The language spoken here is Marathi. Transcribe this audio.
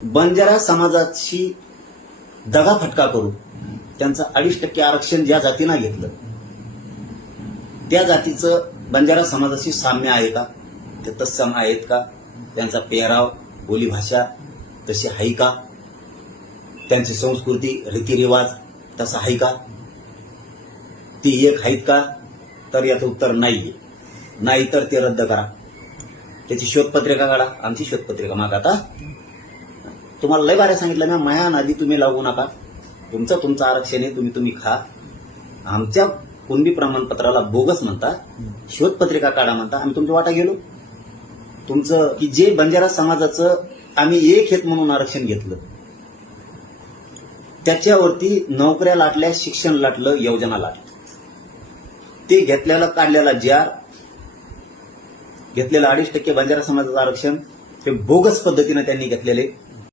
बंजारा समाजाची दगाफटका करून त्यांचं 2.5% आरक्षण ज्या जातीनं घेतलं त्या जातीचं बंजारा समाजाशी साम्य आहे का? ते तत्सम आहेत का? त्यांचा पेहराव, बोलीभाषा तशी आहे का? त्यांची संस्कृती, रीतिरिवाज तसा आहे का? ती एक आहेत का? तर याचं उत्तर नाहीये. नाही तर ते रद्द करा. त्याची शोधपत्रिका काढा. आमची शोधपत्रिका मागा. आता तुम्हाला लय बारे सांगितलं ना, माया नादी तुम्ही लागू नका. तुमचं आरक्षण आहे, तुम्ही खा. आमच्या कुणबी प्रमाणपत्राला बोगस म्हणता, शोधपत्रिका काढा म्हणता. आम्ही तुमच्या वाटा गेलो. तुमचं की जे बंजारा समाजाचं आम्ही एक हेत म्हणून आरक्षण घेतलं त्याच्यावरती नोकऱ्या लाटल्या, शिक्षण लाटलं, योजना लाटल्या. ते घेतलेलं काढलेला जार, घेतलेलं 2.5% बंजारा समाजाचं आरक्षण हे बोगस पद्धतीने त्यांनी घेतलेले